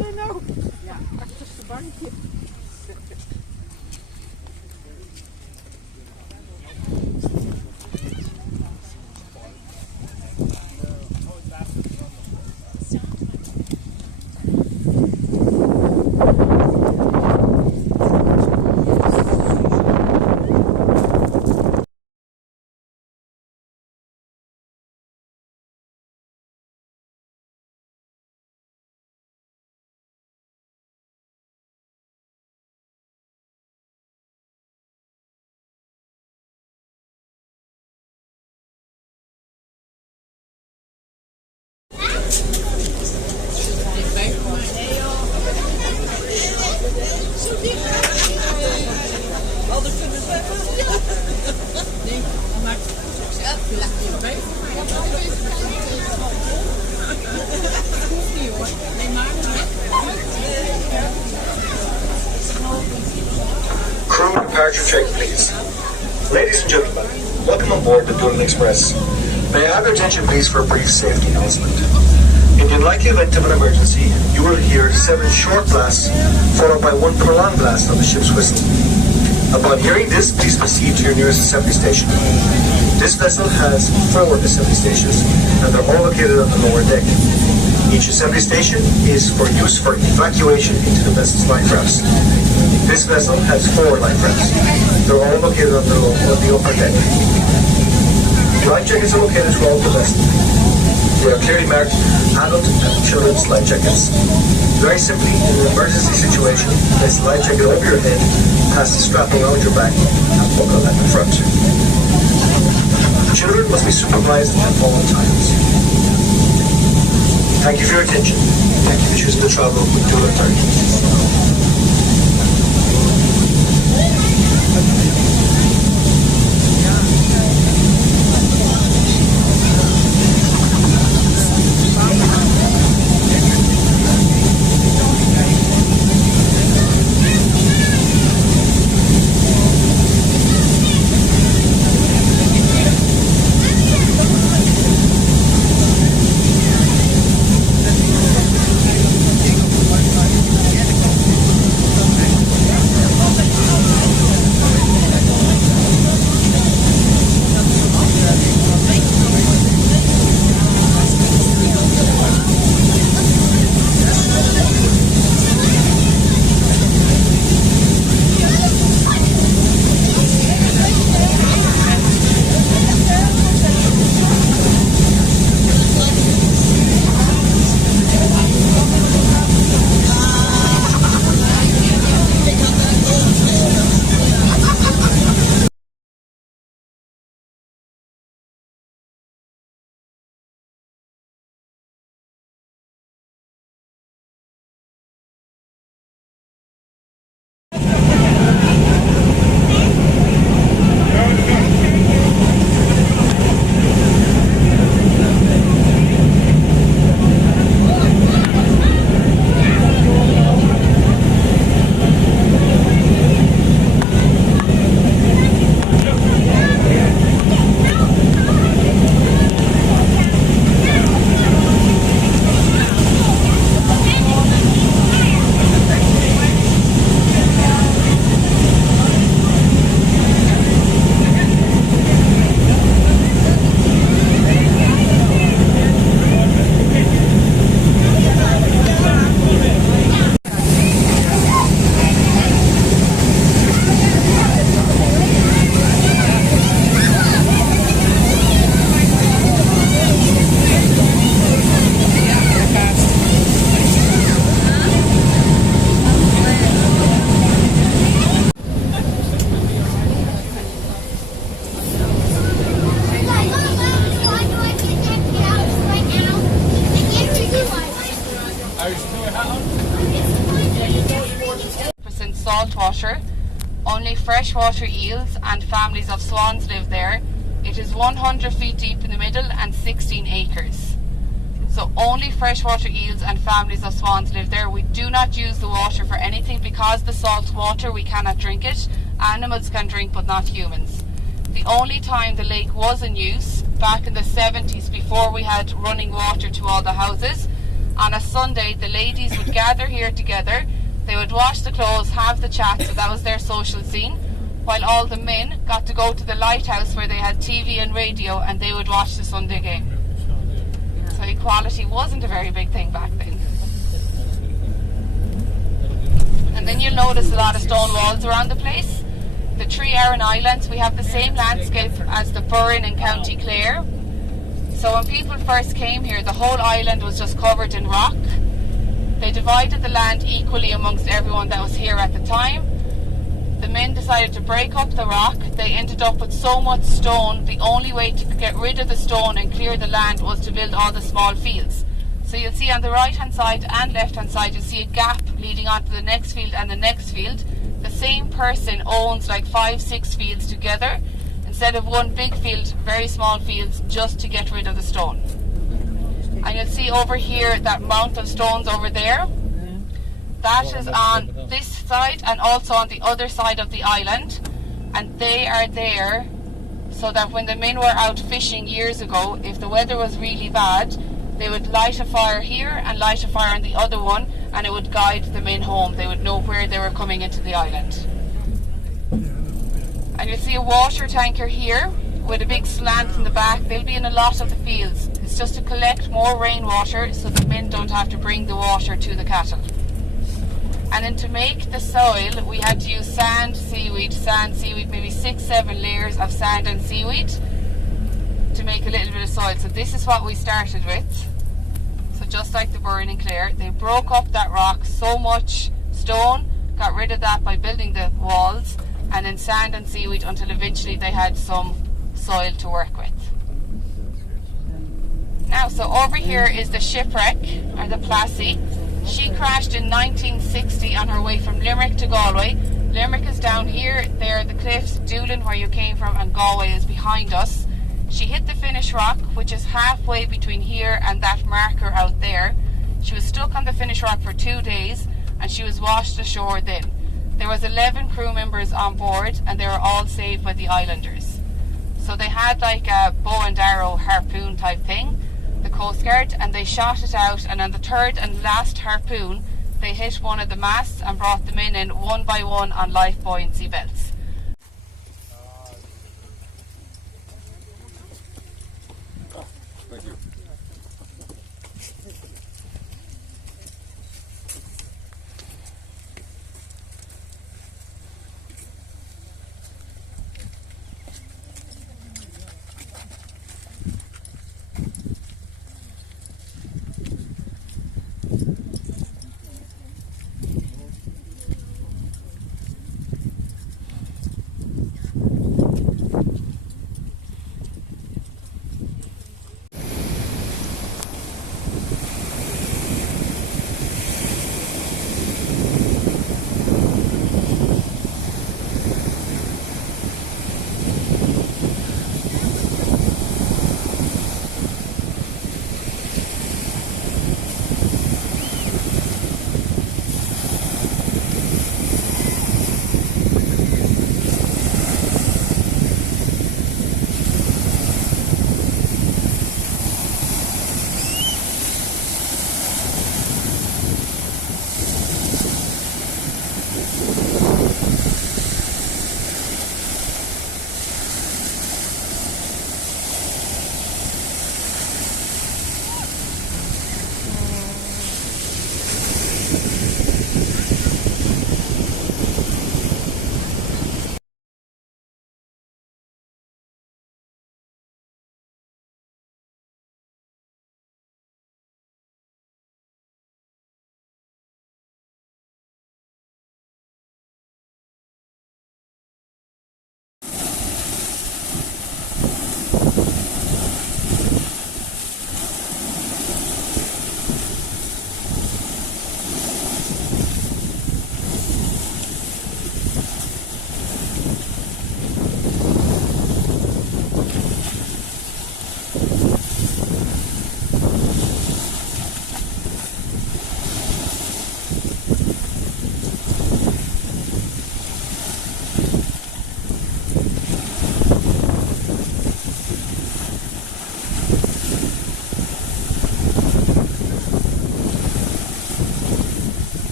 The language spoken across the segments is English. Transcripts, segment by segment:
er nou? Ja, achter het bankje. Crew departure check, please. Ladies and gentlemen, welcome on board the Dublin Express. May I have your attention, please, for a brief safety announcement. In the unlikely event of an emergency, you will hear 7 short blasts, followed by 1 prolonged blast on the ship's whistle. Upon hearing this, please proceed to your nearest assembly station. This vessel has 4 assembly stations, and they're all located on the lower deck. Each assembly station is for use for evacuation into the vessel's life rafts. This vessel has 4 life rafts. They're all located on the upper deck. Life jackets are located throughout the vessel. They are clearly marked adult and children's life jackets. Very simply, in an emergency situation, place the life jacket over your head, pass the strap around your back, and buckle at the front. Children must be supervised at all times. Thank you for your attention. Thank you for choosing to travel with Dublin Turkey. Saltwater. Only freshwater eels and families of swans live there. It is 100 feet deep in the middle and 16 acres. So only freshwater eels and families of swans live there. We do not use the water for anything because the salt water, we cannot drink it. Animals can drink but not humans. The only time the lake was in use, back in the 70s, before we had running water to all the houses, On a Sunday, the ladies would gather here together. They would wash the clothes, have the chat, so that was their social scene, while all the men got to go to the lighthouse where they had TV and radio, and they would watch the Sunday game. So equality wasn't a very big thing back then. And then you'll notice a lot of stone walls around the place. The 3 Aran Islands, we have the same landscape as the Burren in County Clare. So when people first came here, the whole island was just covered in rock. They divided the land equally amongst everyone that was here at the time. The men decided to break up the rock. They ended up with so much stone, the only way to get rid of the stone and clear the land was to build all the small fields. So you'll see on the right hand side and left hand side, you'll see a gap leading on to the next field and the next field. The same person owns like 5-6 fields together, instead of one big field, very small fields, just to get rid of the stone. And you'll see over here that mount of stones over there. That is on this side and also on the other side of the island. And they are there so that when the men were out fishing years ago, if the weather was really bad, they would light a fire here and light a fire on the other one, and it would guide the men home. They would know where they were coming into the island. And you'll see a water tanker here with a big slant in the back. They'll be in a lot of the fields. It's just to collect more rainwater so the men don't have to bring the water to the cattle. And then to make the soil, we had to use sand, seaweed, maybe 6-7 layers of sand and seaweed to make a little bit of soil. So this is what we started with. So just like the Burren in Clare, they broke up that rock, so much stone, got rid of that by building the walls, and then sand and seaweed until eventually they had some soil to work with. Now, so over here is the shipwreck, or the Plassey. She crashed in 1960 on her way from Limerick to Galway. Limerick is down here, there are the cliffs, Doolin where you came from, and Galway is behind us. She hit the Finnish Rock, which is halfway between here and that marker out there. She was stuck on the Finnish Rock for 2 days, and she was washed ashore then. There was 11 crew members on board, and they were all saved by the islanders. So they had like a bow and arrow harpoon type thing, the Coast Guard, and they shot it out, and on the third and last harpoon they hit one of the masts and brought the men in one by one on life buoyancy belts. Thank you.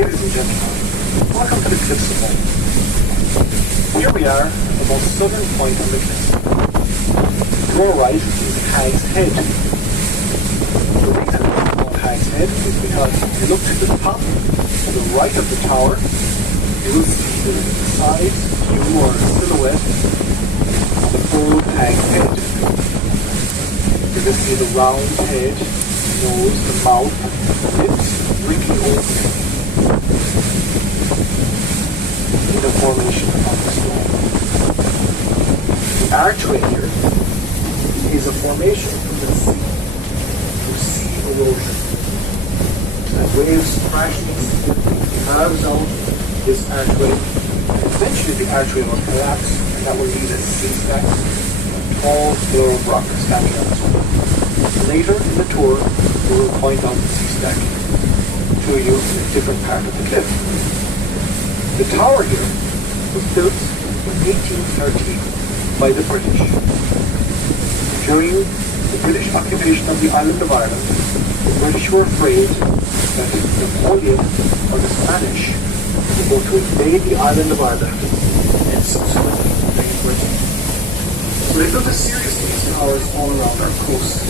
Ladies and gentlemen, welcome to the Cliffs of Moher. Here we are at the most southern point on the cliffs. To our right is Hag's Head. The reason it's called Hag's Head is because if you look to the top to the right of the tower, you will see the sides, view or silhouette of the old Hag's Head. You can see the round head, nose, the mouth, lips, wrinkly opening in the formation of the stone. The archway here is a formation from the sea through sea erosion. As waves crashing significantly carves out this archway, and eventually the archway will collapse, and that will leave a sea stack, tall floor of rock standing on its own. Later in the tour, we will point out the sea stack to you in a different part of the cliff. The tower here was built in 1813 by the British. During the British occupation of the island of Ireland, the British were afraid that Napoleon or the Spanish were going to invade the island of Ireland and subsequently invade Britain. So they built a series of these towers all around our coast.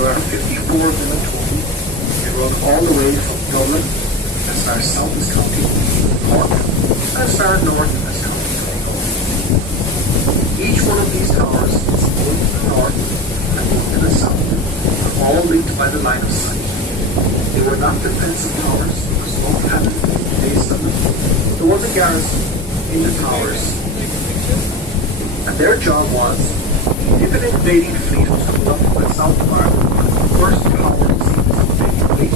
There are 54 of them in total. They run all the way from Dublin as far south as County Cork and as far north as County Sligo. Each one of these towers is one to the north and one to the south, all linked by the line of sight. They were not defensive towers, there was no cannon based on them. There was a garrison in the towers, and their job was, if an invading fleet was coming up from the south of Ireland, the first tower to see this invading fleet,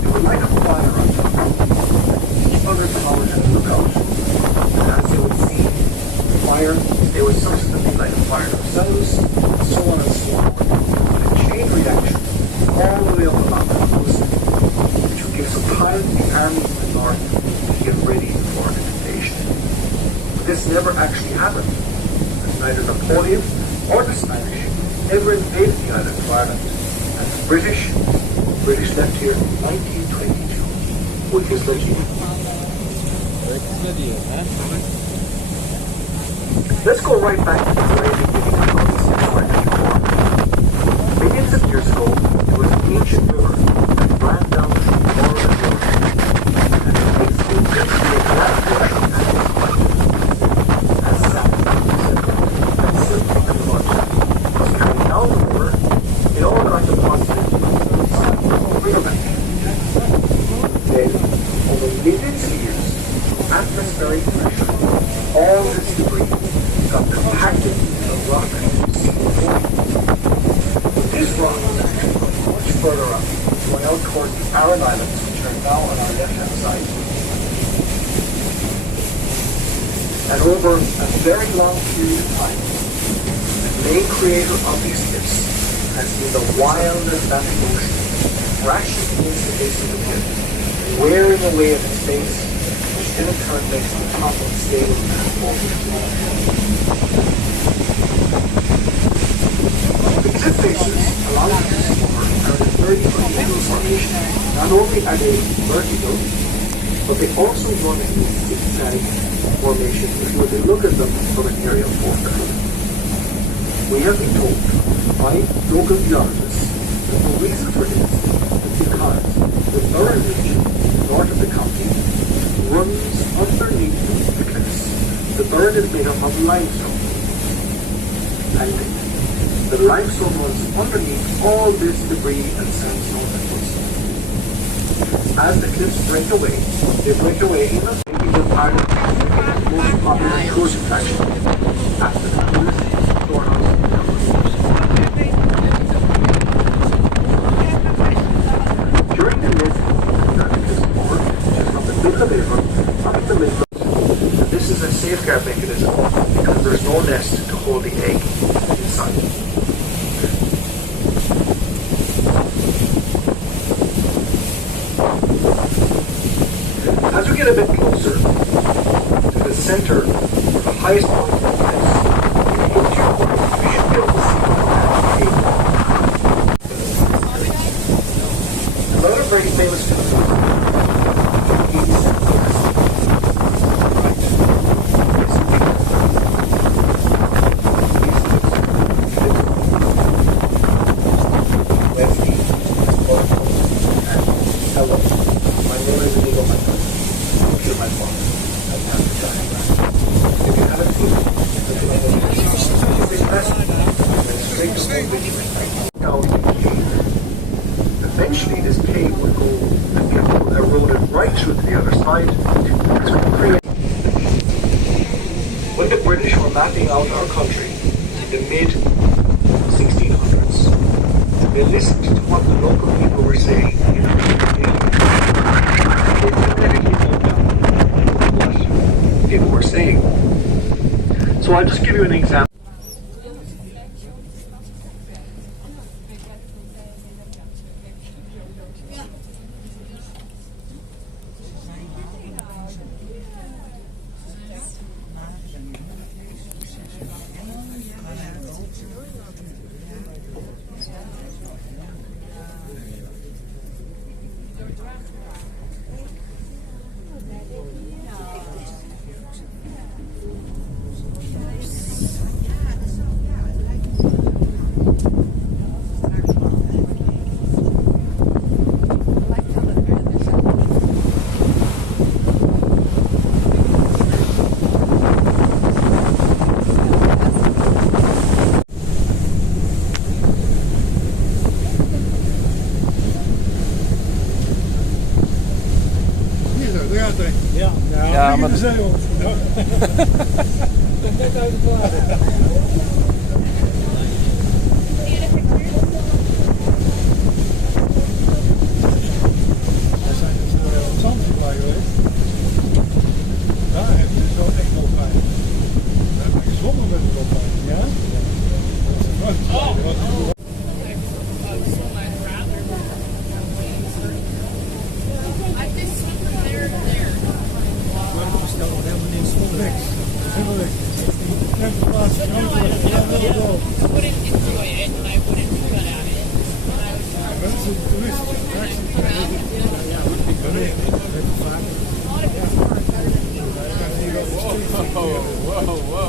they would light a fire on top. Each other tower had a lookout, and as they would see the fire, they would subsequently light a fire themselves, and so on and so forth. A chain reaction all the way up along the coast, which would give some time to the army in the north to get ready for an invasion. But this never actually happened. Neither Napoleon or the Spanish ever invaded the island of Ireland, and the British left here in 1922 with his regime. Let's go right back to the very beginning of the millions of years ago, there was an ancient river that ran down through the Ierland River, and it basically created that portion as sand. Down the river, they all got deposited on the riverbank. Then, over millions of years, atmospheric pressure, all this debris got compacted into the rock sea floor. This rock was actually much further up, going out towards the Aran Islands, which are now on our left-hand side. And over a very long period of time, the main creator of these cliffs has been the wild Atlantic Ocean, crashing against the base of the cliff, wearing away at its base, which in turn makes the top unstable and the cliff faces along the shore are in very unusual formation. Not only are they vertical, but they also run in zigzag formation if you were to look at them from an aerial photograph. We have been told by local geologists that the reason for this is because the Ierland region, north of the county, runs underneath the cliffs. The Ierland is made up of limestone, and the limestone runs underneath all this debris and sandstone that was. As the cliffs break away, they break away in a making them part of the most popular tourist attraction after the tourist storehouse. During the mid middle of April, up in the middle, and this is a safeguard mechanism because there's no nest to hold the egg inside. As we get a bit closer to the center, the highest point of the cliffs, you look break the down the cave. Eventually this cave would go and get eroded right through to the other side. When the British were mapping out our country in the mid-1600s, they listened to what the local people were saying in our community. They phonetically wrote down what people were saying. So I'll just give you an example. Ja, maar... Net uit de plaat. We zijn dus op Zandvoort geweest. Daar hebben ze zo'n echtdolfijn. Daar hebben we gezwommen met een dolfijn. Ja? Dat is een helemaal niks. Net de plaats van I wouldn't enjoy it and I wouldn't be good at it. Dat is een toeristische attractie. Ja, dat vind ik wel leuk. Dat is vaak. Wow, wow, wow.